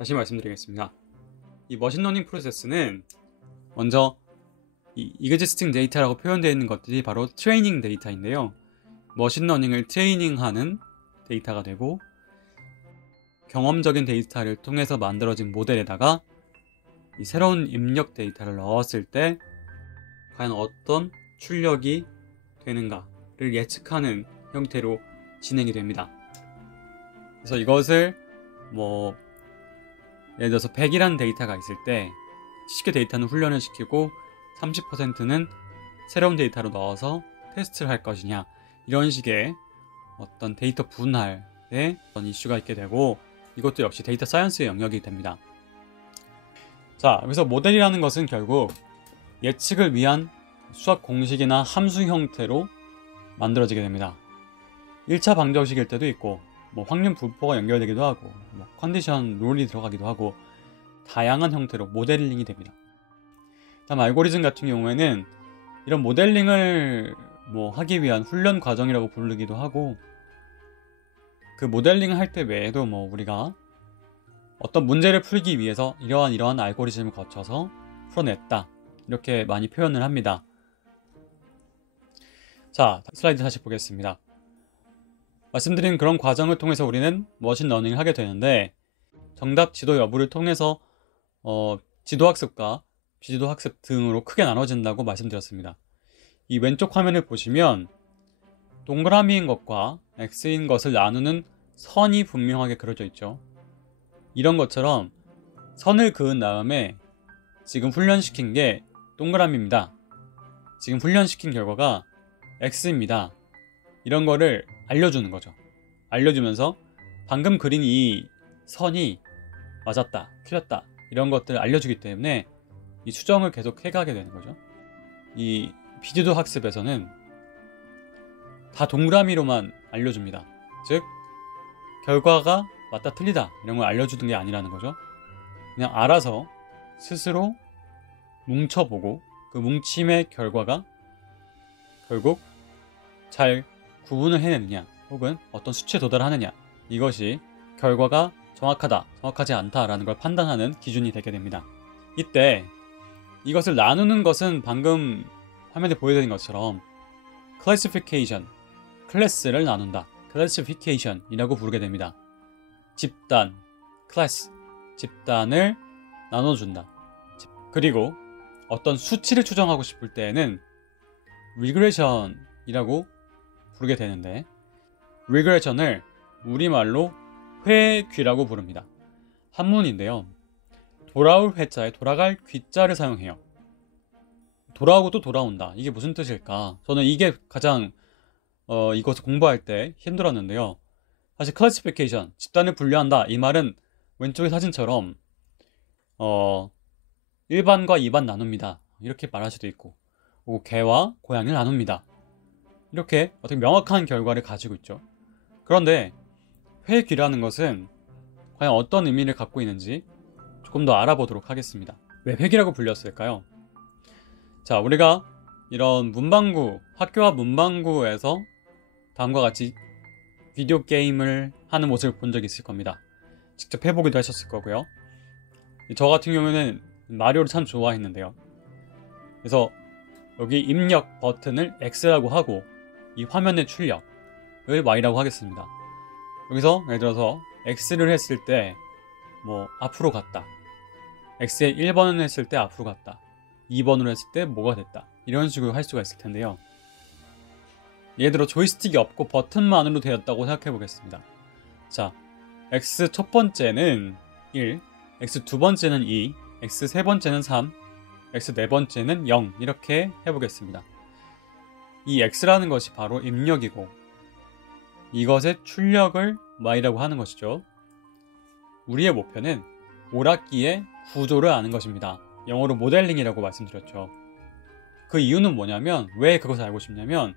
다시 말씀드리겠습니다. 이 머신러닝 프로세스는 먼저 이 existing 데이터라고 표현되어 있는 것들이 바로 트레이닝 데이터인데요. 머신러닝을 트레이닝하는 데이터가 되고, 경험적인 데이터를 통해서 만들어진 모델에다가 이 새로운 입력 데이터를 넣었을 때 과연 어떤 출력이 되는가를 예측하는 형태로 진행이 됩니다. 그래서 이것을 예를 들어서 100이라는 데이터가 있을 때 70개 데이터는 훈련을 시키고 30%는 새로운 데이터로 넣어서 테스트를 할 것이냐, 이런 식의 어떤 데이터 분할에 어떤 이슈가 있게 되고, 이것도 역시 데이터 사이언스의 영역이 됩니다. 자, 여기서 모델이라는 것은 결국 예측을 위한 수학 공식이나 함수 형태로 만들어지게 됩니다. 1차 방정식일 때도 있고, 확률 분포가 연결되기도 하고, 컨디션 룰이 들어가기도 하고, 다양한 형태로 모델링이 됩니다. 다음 알고리즘 같은 경우에는 이런 모델링을 하기 위한 훈련 과정이라고 부르기도 하고, 그 모델링을 할 때 외에도 우리가 어떤 문제를 풀기 위해서 이러한 알고리즘을 거쳐서 풀어냈다, 이렇게 많이 표현을 합니다. 자, 슬라이드 다시 보겠습니다. 말씀드린 그런 과정을 통해서 우리는 머신러닝을 하게 되는데, 정답 지도 여부를 통해서 지도학습과 비지도학습 등으로 크게 나눠진다고 말씀드렸습니다. 이 왼쪽 화면을 보시면 동그라미인 것과 X인 것을 나누는 선이 분명하게 그려져 있죠. 이런 것처럼 선을 그은 다음에 지금 훈련시킨 게 동그라미입니다. 지금 훈련시킨 결과가 X입니다. 이런 거를 알려주는 거죠. 알려주면서 방금 그린 이 선이 맞았다, 틀렸다, 이런 것들을 알려주기 때문에 이 수정을 계속 해가게 되는 거죠. 이 비지도 학습에서는 다 동그라미로만 알려줍니다. 즉, 결과가 맞다 틀리다 이런 걸 알려주는 게 아니라는 거죠. 그냥 알아서 스스로 뭉쳐보고 그 뭉침의 결과가 결국 잘 구분을 해내느냐, 혹은 어떤 수치에 도달하느냐, 이것이 결과가 정확하다, 정확하지 않다라는 걸 판단하는 기준이 되게 됩니다. 이때 이것을 나누는 것은 방금 화면에 보여드린 것처럼 classification, 클래스를 나눈다, classification 이라고 부르게 됩니다. 집단, class, 집단을 나눠준다. 그리고 어떤 수치를 추정하고 싶을 때에는 regression 이라고 부르게 되는데, regression을 우리말로 회귀라고 부릅니다. 한문인데요, 돌아올 회자에 돌아갈 귀자를 사용해요. 돌아오고 또 돌아온다, 이게 무슨 뜻일까? 저는 이게 가장 이것을 공부할 때 힘들었는데요. 사실 classification, 집단을 분류한다, 이 말은 왼쪽의 사진처럼 1반과 2반 나눕니다, 이렇게 말할 수도 있고, 개와 고양이를 나눕니다, 이렇게 어떻게 명확한 결과를 가지고 있죠. 그런데 회귀라는 것은 과연 어떤 의미를 갖고 있는지 조금 더 알아보도록 하겠습니다. 왜 회귀라고 불렸을까요? 자, 우리가 이런 문방구, 학교 앞 문방구에서 다음과 같이 비디오 게임을 하는 모습을 본 적이 있을 겁니다. 직접 해보기도 하셨을 거고요. 저 같은 경우에는 마리오를 참 좋아했는데요. 그래서 여기 입력 버튼을 X라고 하고 이 화면의 출력을 Y라고 하겠습니다. 여기서 예를 들어서 X를 했을 때 앞으로 갔다, X에 1번을 했을 때 앞으로 갔다, 2번으로 했을 때 뭐가 됐다, 이런 식으로 할 수가 있을 텐데요. 예를 들어 조이스틱이 없고 버튼만으로 되었다고 생각해 보겠습니다. 자, X 첫 번째는 1, X 두 번째는 2, X 세 번째는 3, X 네 번째는 0, 이렇게 해보겠습니다. 이 X라는 것이 바로 입력이고, 이것의 출력을 Y라고 하는 것이죠. 우리의 목표는 오락기의 구조를 아는 것입니다. 영어로 모델링이라고 말씀드렸죠. 그 이유는 뭐냐면, 왜 그것을 알고 싶냐면,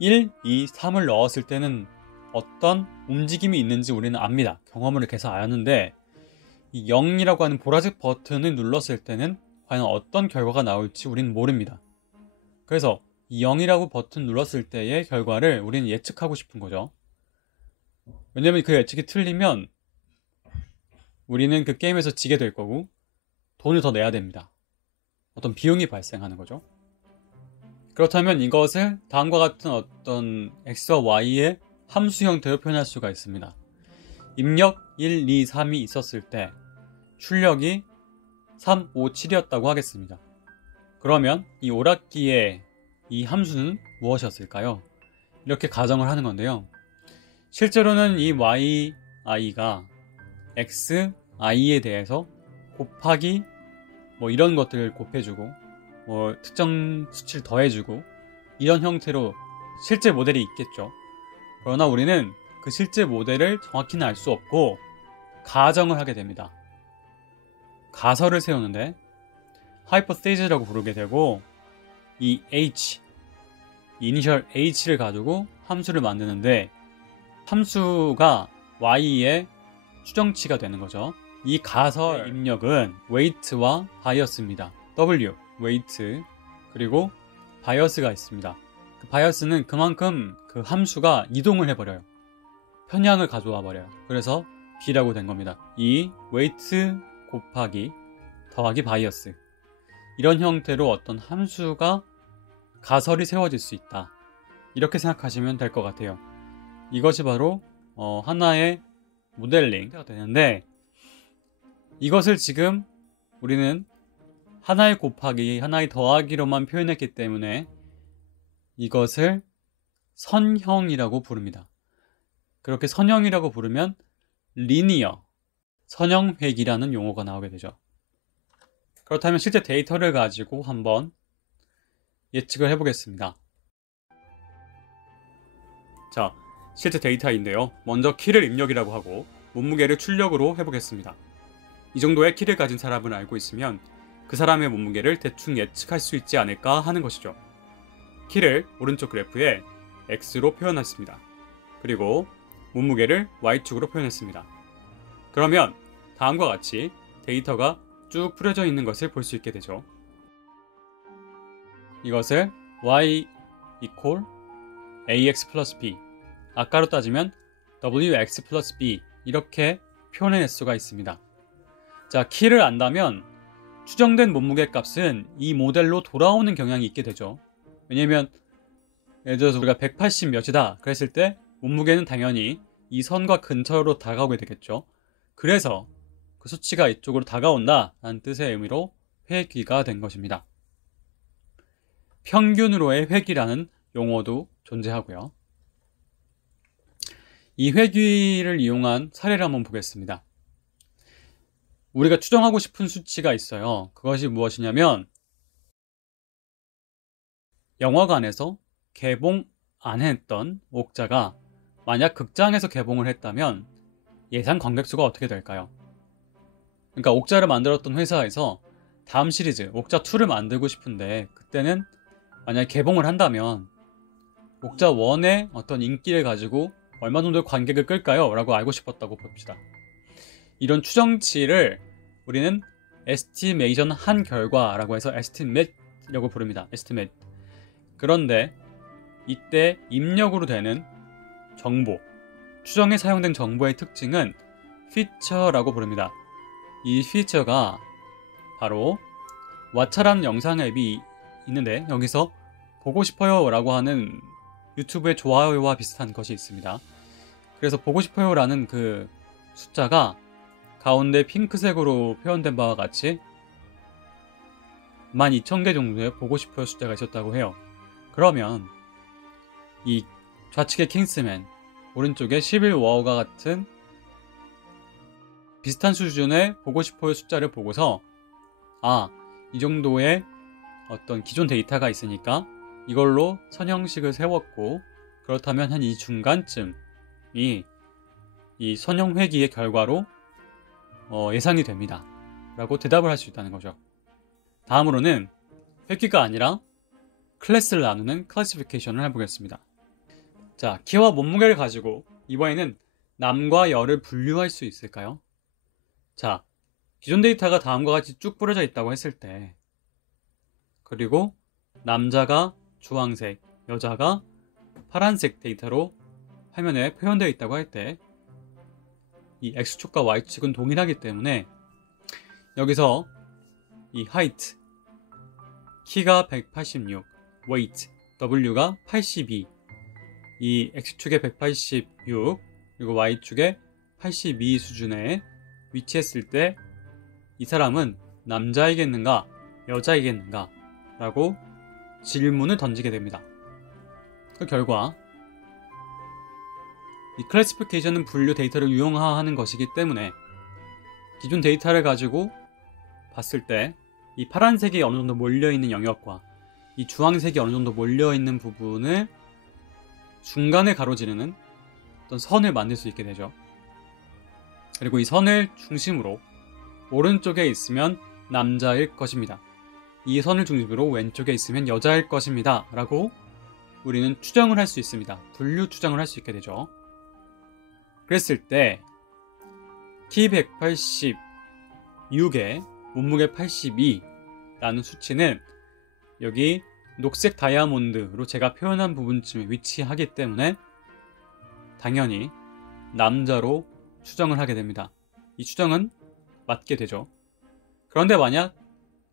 1, 2, 3을 넣었을 때는 어떤 움직임이 있는지 우리는 압니다. 경험을 계속 아는데, 이 0이라고 하는 보라색 버튼을 눌렀을 때는 과연 어떤 결과가 나올지 우리는 모릅니다. 그래서 이 0이라고 버튼 눌렀을 때의 결과를 우리는 예측하고 싶은 거죠. 왜냐면 그 예측이 틀리면 우리는 그 게임에서 지게 될 거고 돈을 더 내야 됩니다. 어떤 비용이 발생하는 거죠. 그렇다면 이것을 다음과 같은 어떤 x와 y의 함수 형태로 표현할 수가 있습니다. 입력 1, 2, 3이 있었을 때 출력이 3, 5, 7이었다고 하겠습니다. 그러면 이 오락기의 이 함수는 무엇이었을까요? 이렇게 가정을 하는 건데요. 실제로는 이 yi가 xi에 대해서 곱하기 뭐 이런 것들을 곱해주고 뭐 특정 수치를 더해주고 이런 형태로 실제 모델이 있겠죠. 그러나 우리는 그 실제 모델을 정확히는 알 수 없고 가정을 하게 됩니다. 가설을 세우는데 hypothesis라고 부르게 되고 이 h, 이니셜 h를 가지고 함수를 만드는데 함수가 y의 추정치가 되는 거죠. 이 가설 입력은 weight와 bias입니다. w, weight, 그리고 bias가 있습니다. 그 bias는 그만큼 그 함수가 이동을 해버려요. 편향을 가져와 버려요. 그래서 b라고 된 겁니다. 이 weight 곱하기 더하기 bias, 이런 형태로 어떤 함수가 가설이 세워질 수 있다. 이렇게 생각하시면 될 것 같아요. 이것이 바로 하나의 모델링이 되는데, 이것을 지금 우리는 하나의 곱하기, 하나의 더하기로만 표현했기 때문에 이것을 선형이라고 부릅니다. 그렇게 선형이라고 부르면 리니어, 선형회귀라는 용어가 나오게 되죠. 그렇다면 실제 데이터를 가지고 한번 예측을 해보겠습니다. 자, 실제 데이터인데요. 먼저 키를 입력이라고 하고 몸무게를 출력으로 해보겠습니다. 이 정도의 키를 가진 사람을 알고 있으면 그 사람의 몸무게를 대충 예측할 수 있지 않을까 하는 것이죠. 키를 오른쪽 그래프에 x로 표현했습니다. 그리고 몸무게를 y축으로 표현했습니다. 그러면 다음과 같이 데이터가 쭉 뿌려져 있는 것을 볼 수 있게 되죠. 이것을 y equal ax 플러스 b, 아까로 따지면 wx 플러스 b, 이렇게 표현해낼 수가 있습니다. 자, 키를 안다면 추정된 몸무게 값은 이 모델로 돌아오는 경향이 있게 되죠. 왜냐면 예를 들어서 우리가 180 몇이다 그랬을 때 몸무게는 당연히 이 선과 근처로 다가오게 되겠죠. 그래서 그 수치가 이쪽으로 다가온다 라는 뜻의 의미로 회귀가 된 것입니다. 평균으로의 회귀라는 용어도 존재하고요. 이 회귀를 이용한 사례를 한번 보겠습니다. 우리가 추정하고 싶은 수치가 있어요. 그것이 무엇이냐면, 영화관에서 개봉 안 했던 옥자가 만약 극장에서 개봉을 했다면 예상 관객수가 어떻게 될까요? 그러니까 옥자를 만들었던 회사에서 다음 시리즈 옥자 2를 만들고 싶은데, 그때는 만약 개봉을 한다면 옥자 1의 어떤 인기를 가지고 얼마 정도의 관객을 끌까요? 라고 알고 싶었다고 봅시다. 이런 추정치를 우리는 estimation 한 결과라고 해서 estimate라고 부릅니다. estimate. 그런데 이때 입력으로 되는 정보, 추정에 사용된 정보의 특징은 feature라고 부릅니다. 이 feature가 바로 왓챠라는 영상 앱이 있는데, 여기서 보고 싶어요 라고 하는 유튜브의 좋아요와 비슷한 것이 있습니다. 그래서 보고 싶어요 라는 그 숫자가 가운데 핑크색으로 표현된 바와 같이 12,000개 정도의 보고 싶어요 숫자가 있었다고 해요. 그러면 이 좌측의 킹스맨, 오른쪽에 11워가 같은 비슷한 수준의 보고 싶어요 숫자를 보고서, 아, 이 정도의 어떤 기존 데이터가 있으니까 이걸로 선형식을 세웠고, 그렇다면 한 이 중간쯤이 이 선형회귀의 결과로 예상이 됩니다 라고 대답을 할 수 있다는 거죠. 다음으로는 회귀가 아니라 클래스를 나누는 클래시피케이션을 해보겠습니다. 자, 키와 몸무게를 가지고 이번에는 남과 여를 분류할 수 있을까요? 자, 기존 데이터가 다음과 같이 쭉 뿌려져 있다고 했을 때, 그리고 남자가 주황색, 여자가 파란색 데이터로 화면에 표현되어 있다고 할 때, 이 X축과 Y축은 동일하기 때문에 여기서 이 height, 키가 186, weight, W가 82, 이 X축에 186 그리고 Y축에 82 수준에 위치했을 때 이 사람은 남자이겠는가 여자이겠는가 라고 질문을 던지게 됩니다. 그 결과 이 클래시피케이션은 분류 데이터를 유형화하는 것이기 때문에 기존 데이터를 가지고 봤을 때 이 파란색이 어느 정도 몰려있는 영역과 이 주황색이 어느 정도 몰려있는 부분을 중간에 가로지르는 어떤 선을 만들 수 있게 되죠. 그리고 이 선을 중심으로 오른쪽에 있으면 남자일 것입니다. 이 선을 중심으로 왼쪽에 있으면 여자일 것입니다. 라고 우리는 추정을 할 수 있습니다. 분류 추정을 할 수 있게 되죠. 그랬을 때 키 186에 몸무게 82라는 수치는 여기 녹색 다이아몬드로 제가 표현한 부분쯤에 위치하기 때문에 당연히 남자로 추정을 하게 됩니다. 이 추정은 맞게 되죠. 그런데 만약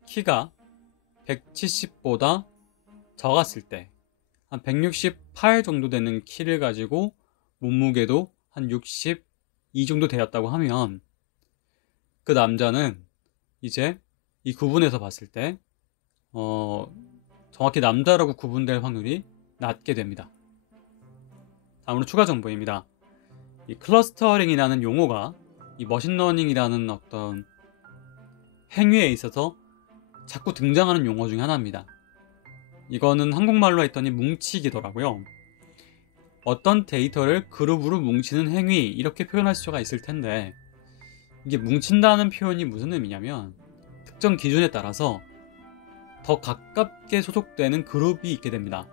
키가 170보다 적었을 때 한 168 정도 되는 키를 가지고 몸무게도 한 62 정도 되었다고 하면 그 남자는 이제 이 구분에서 봤을 때 정확히 남자라고 구분될 확률이 낮게 됩니다. 다음으로 추가 정보입니다. 이 클러스터링이라는 용어가 이 머신러닝이라는 어떤 행위에 있어서 자꾸 등장하는 용어 중에 하나입니다. 이거는 한국말로 했더니 뭉치기더라고요. 어떤 데이터를 그룹으로 뭉치는 행위 이렇게 표현할 수가 있을 텐데 이게 뭉친다는 표현이 무슨 의미냐면 특정 기준에 따라서 더 가깝게 소속되는 그룹이 있게 됩니다.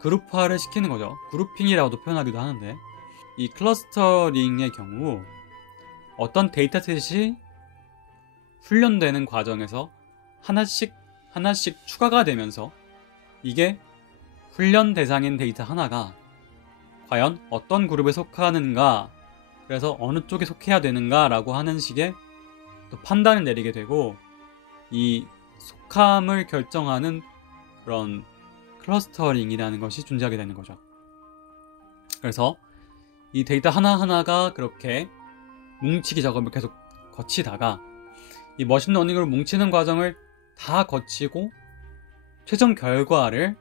그룹화를 시키는 거죠. 그룹핑이라고도 표현하기도 하는데 이 클러스터링의 경우 어떤 데이터셋이 훈련되는 과정에서 하나씩 추가가 되면서 이게 훈련 대상인 데이터 하나가 과연 어떤 그룹에 속하는가, 그래서 어느 쪽에 속해야 되는가 라고 하는 식의 또 판단을 내리게 되고 이 속함을 결정하는 그런 클러스터링이라는 것이 존재하게 되는 거죠. 그래서 이 데이터 하나하나가 그렇게 뭉치기 작업을 계속 거치다가 이 머신러닝으로 뭉치는 과정을 다 거치고 최종 결과를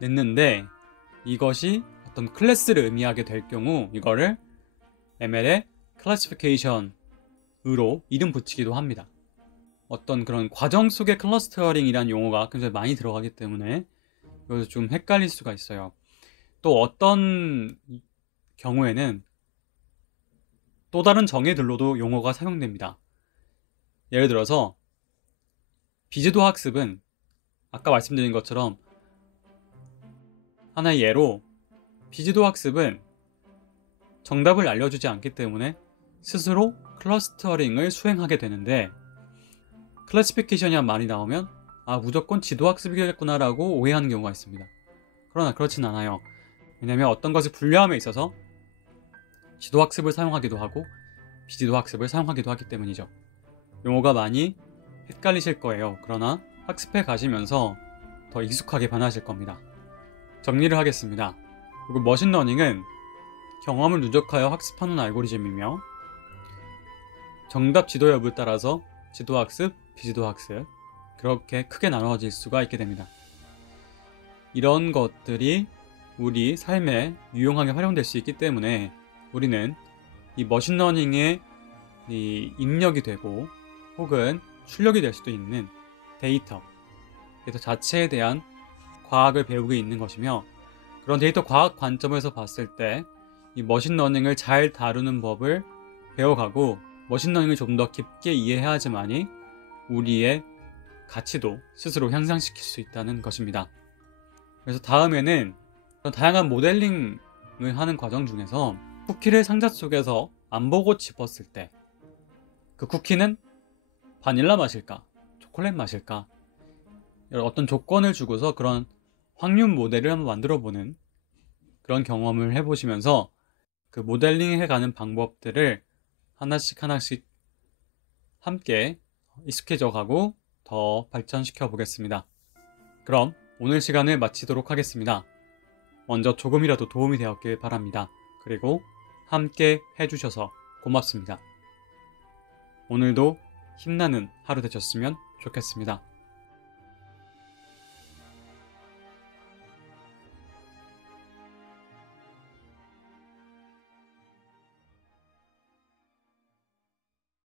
냈는데 이것이 어떤 클래스를 의미하게 될 경우 이거를 ML의 클래시피케이션으로 이름 붙이기도 합니다. 어떤 그런 과정 속의 클러스터링이라는 용어가 굉장히 많이 들어가기 때문에 이것도 좀 헷갈릴 수가 있어요. 또 어떤 경우에는 또 다른 정의들로도 용어가 사용됩니다. 예를 들어서 비지도 학습은 아까 말씀드린 것처럼 하나의 예로 비지도 학습은 정답을 알려주지 않기 때문에 스스로 클러스터링을 수행하게 되는데 클래시피케이션이란 말이 나오면 무조건 지도학습이겠구나 라고 오해하는 경우가 있습니다. 그러나 그렇진 않아요. 왜냐하면 어떤 것을 분류함에 있어서 지도학습을 사용하기도 하고 비지도학습을 사용하기도 하기 때문이죠. 용어가 많이 헷갈리실 거예요. 그러나 학습해 가시면서 더 익숙하게 변하실 겁니다. 정리를 하겠습니다. 그리고 머신러닝은 경험을 누적하여 학습하는 알고리즘이며 정답 지도 여부에 따라서 지도학습, 비지도학습 그렇게 크게 나눠질 수가 있게 됩니다. 이런 것들이 우리 삶에 유용하게 활용될 수 있기 때문에 우리는 이 머신러닝의 이 입력이 되고 혹은 출력이 될 수도 있는 데이터 자체에 대한 과학을 배우고 있는 것이며 그런 데이터 과학 관점에서 봤을 때 이 머신러닝을 잘 다루는 법을 배워가고 머신러닝을 좀 더 깊게 이해해야지만이 우리의 가치도 스스로 향상시킬 수 있다는 것입니다. 그래서 다음에는 다양한 모델링을 하는 과정 중에서 쿠키를 상자 속에서 안 보고 집었을 때 그 쿠키는 바닐라 맛일까? 초콜릿 맛일까? 어떤 조건을 주고서 그런 확률 모델을 한번 만들어 보는 그런 경험을 해보시면서 그 모델링 해가는 방법들을 하나씩 함께 익숙해져 가고 더 발전시켜 보겠습니다. 그럼 오늘 시간을 마치도록 하겠습니다. 먼저 조금이라도 도움이 되었길 바랍니다. 그리고 함께 해주셔서 고맙습니다. 오늘도 힘나는 하루 되셨으면 좋겠습니다.